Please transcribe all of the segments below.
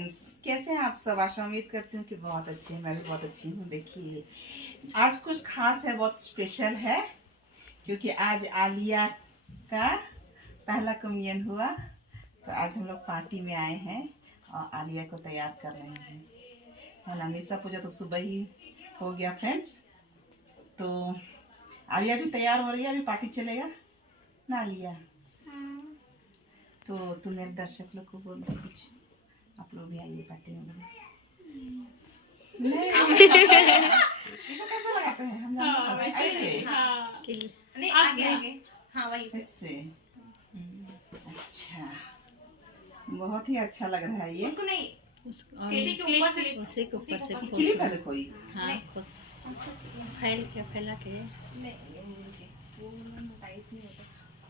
Friends, कैसे हैं आप सब? आशा उम्मीद करती हूँ कि बहुत अच्छे हैं। मैं भी बहुत अच्छी हूँ। देखिए, आज कुछ खास है, बहुत स्पेशल है, क्योंकि आज आलिया का पहला कम्युनियन हुआ। तो आज हम लोग पार्टी में आए हैं और आलिया को तैयार कर रहे हैं, है ना। मीसा पूजा तो सुबह ही हो गया फ्रेंड्स। तो आलिया भी तैयार हो रही है, अभी पार्टी चलेगा ना आलिया। तो तुम मेरे दर्शक लोग को बोल दो कुछ, आप लोग भी आइए पार्टी में। नहीं इसे कैसे लगाते हैं हम? ऐसे नहीं, आगे आगे, हाँ वही ऐसे। अच्छा, बहुत ही अच्छा लग रहा है ये। उसको नहीं, किसी के ऊपर से, उसी के ऊपर से क्लिप है, देखो ये। हाँ फैल के फैला के नहीं वो टाइट नहीं होता।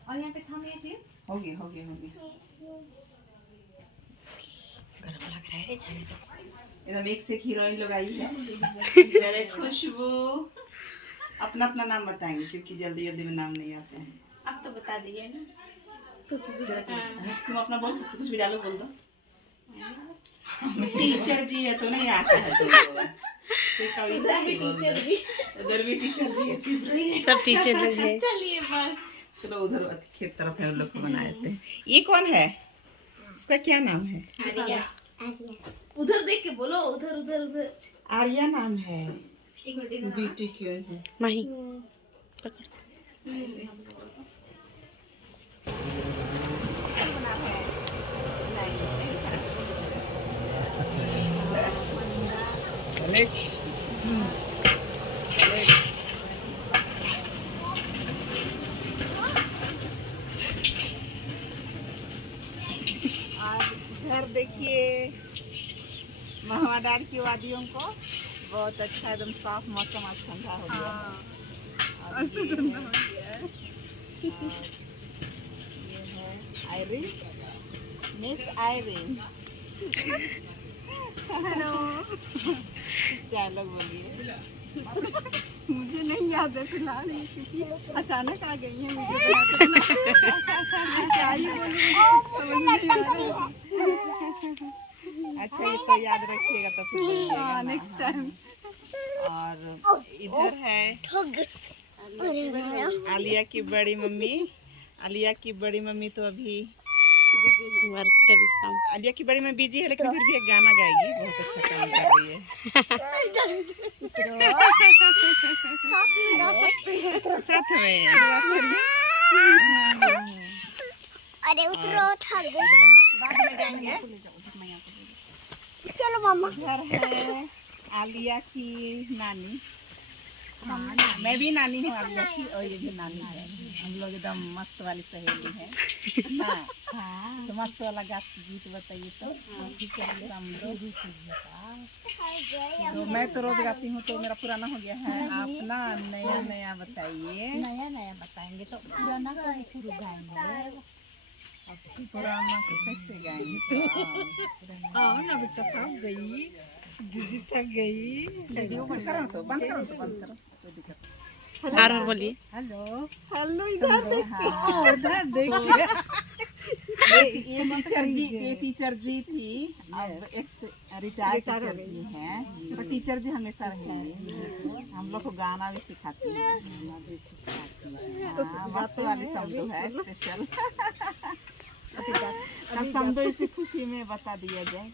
और यहाँ पे थाम ये हो गया हो गया हो गया। गरम लग रहा है जाने दो। एकदम एक से एक हीरोइन लोग आई है। इधर है खुशबू। अपना अपना नाम बताएंगे क्योंकि जल्दी जल्दी में नाम नहीं आते हैं। अब तो बता दिए ना। तुम अपना बोल सकते, कुछ भी डालो, बोल दो। टीचर जी है तो नहीं आता है तुमको। कोई कविता ही बोल दो। उधर भी टीचर जी है, चुप रही है। सब टीचर लोग हैं। चलिए बस, चलो उधर खेत तरफ है, उन लोग को बनाए थे। ये कौन है? इसका क्या नाम है? उधर देख के बोलो, उधर उधर उधर। आर्या नाम है। एक मिनट बेटी क्यों है? माही इधर देखिए महाडार की वादियों को। बहुत अच्छा, एकदम साफ मौसम, आज ठंडा हो गया। ये है Irene, miss Irene. Hello, dialogue बोलिए। मुझे नहीं याद है फिलहाल, ये क्योंकि अचानक आ गई है वीडियो बनाते क्या ही बोलूं, समझ नहीं आ रहा है। अच्छा, ये तो याद रखिएगा तो फिर बोलिएगा ना। Next time. और इधर है आलिया की बड़ी मम्मी। आलिया की बड़ी मम्मी तो अभी वर्क कर काम। आलिया की बड़ी मम्मी बिजी है, लेकिन फिर भी एक गाना गाएगी। बहुत अच्छा काम कर रही है। साथ में अरे उतरो, थक गए, बाद में जाएंगे। चलो मामा। घर है आलिया की नानी। मैं भी नानी हूँ आलिया की, और ये भी नानी है। हम लोग एकदम मस्त वाली सहेली है ना। तो मस्त वाला गीत बताइए तो। तो मैं तो रोज गाती हूँ, तो मेरा पुराना हो गया है। आप ना नया नया बताइए। नया नया बताएंगे तो पुराना का शुरू गाएंगे। पुराना को कैसे गाएंगे? आओ ना बेटा, थक गई दीदी, थक गई। वीडियो बंद करो तो बंद करो तो बंद करो, कोई दिक्कत नहीं। और बोलिए। हेलो हेलो, इधर देखो, उधर देखो। ये टीचर जी थी, अब रिटायर्ड टीचर जी हैं। तो टीचर जी हमेशा रहेंगे। हम लोग को गाना भी सिखाती है। मस्त वाली समझो है स्पेशल। अब समझो इसी खुशी में बता दिया जाए।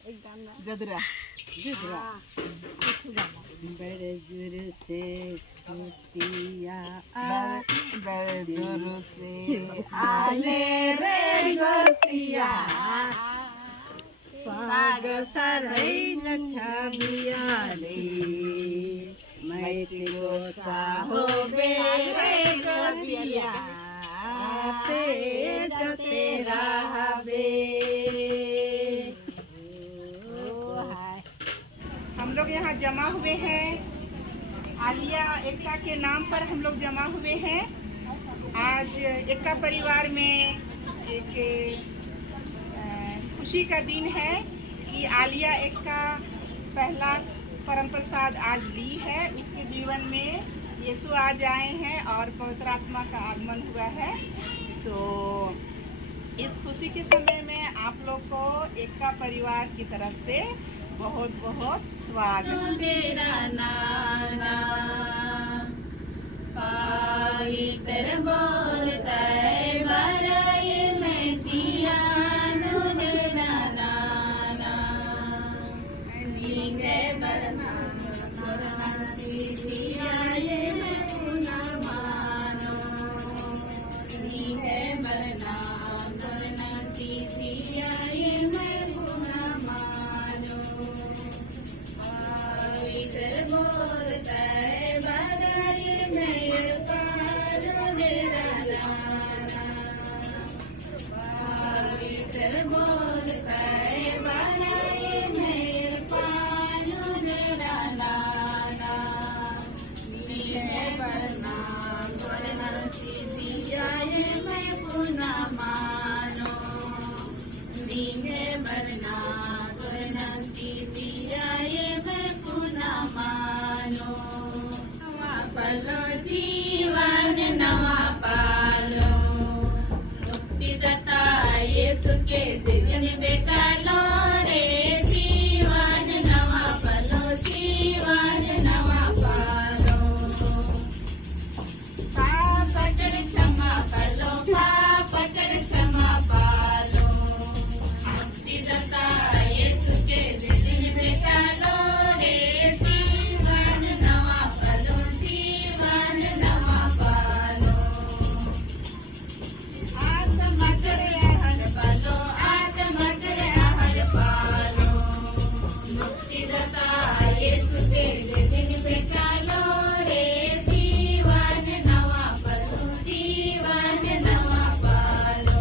एक गाना जदरा बड़े जोर से गोतिया बड़े दूर से आले रे गोतिया, साग सरई लठबियाले, मैत्री गोसा हो बेरे गोतिया, तेज तेरा हबे। हम लोग यहाँ जमा हुए हैं। आलिया एकता के नाम पर हम लोग जमा हुए हैं। आज एकता परिवार में एक खुशी का दिन है कि आलिया एकता पहला परम प्रसाद आज ली है। उसके जीवन में यीशु आज आए हैं और पवित्र आत्मा का आगमन हुआ है। तो इस खुशी के समय में आप लोग को एका परिवार की तरफ से बहुत बहुत स्वागत। मेरा नाना पवित्र बोलता है बराई में जिया मेरा नाना नींगे बरना जिया ये मैं पुना मानो नींगे बरना जिया ये मैं पुना मानो पवित्र बोलता है बराई में मेरा नाना पवित्र बोलता है बराई में पानो मेरा नाना नीले बरना बरना जिया ये मैं पुना मानो नीले बरना बरना जिया ये मैं पुना मानो नवा पालो जीवन नवा पालो मुक्तिदाता यीशु के जन बेटा लो रे जीवन नवा पालो जीवन नवा पालो पाप कर क्षमा पालो पाप कर क्षमा पालो मुक्तिदाता यीशु के जन बेटा लो रे जीवन नवा पालो जीवन नवा पालो आत्मा करे हर पालो आत्मा करे हर पालो मुक्तिदाता यीशु के जन बेटा लो रे जीवन नवा पालो जीवन नवा पालो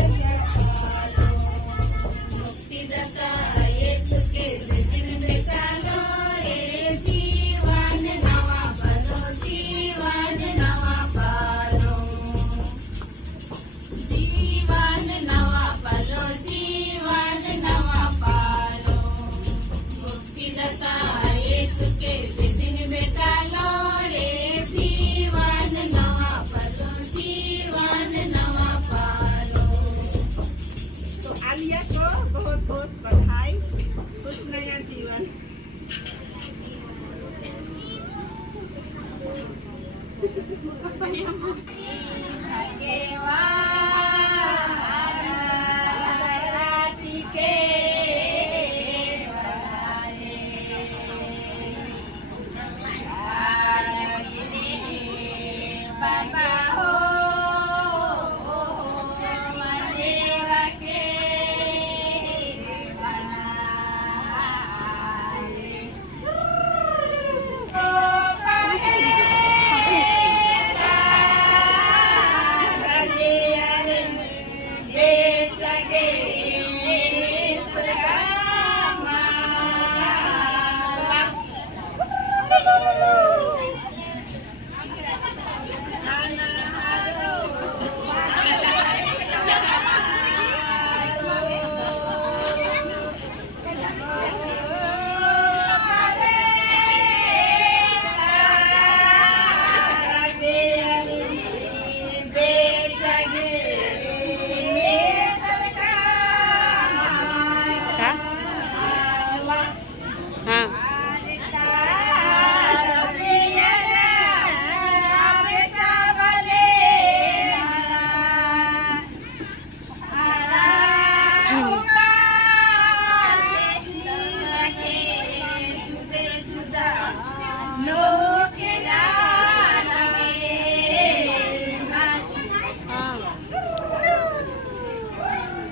पालो मुक्तिदाता यीशु के जन बेटा लो रे जीवन नवा पालो जीवन नवा पालो जीवन नवा पालो जीवन नवा पालो मुक्तिदाता यीशु के जन बेटा लो रे जीवन नवा पालो जीवन नवा पालो। तो आलिया को बहुत बहुत बधाई, कुछ नया जीवन। बाबा हो मनेवा के बनाए ओ राजे अरे ये जगे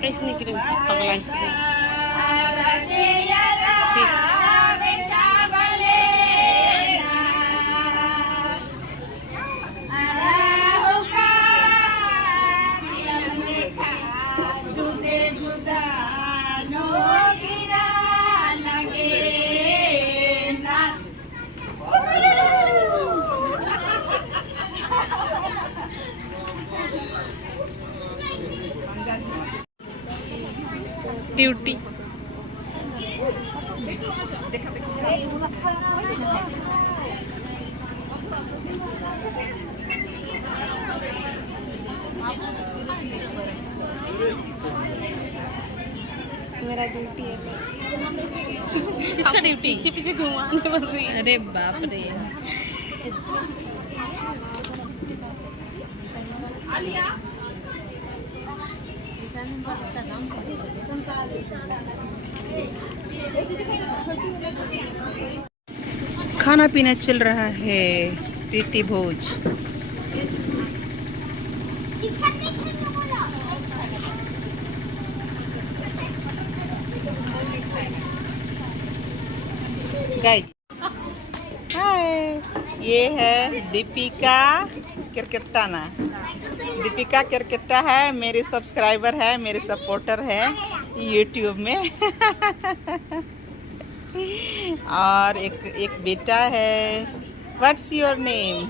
कैसे निकले पगलान से ड्यूटी मेरा ड्यूटी है। किसका ड्यूटी? पीछे पीछे घुमाने बन रही है। अरे बाप रे। खाना पीना चल रहा है प्रीति भोज। गाइस हाय, ये है दीपिका किरकिट्टाना। दीपिका किरकिट्टा है, मेरी सब्सक्राइबर है, मेरी सपोर्टर है यूट्यूब में। और एक बेटा है। What's your name?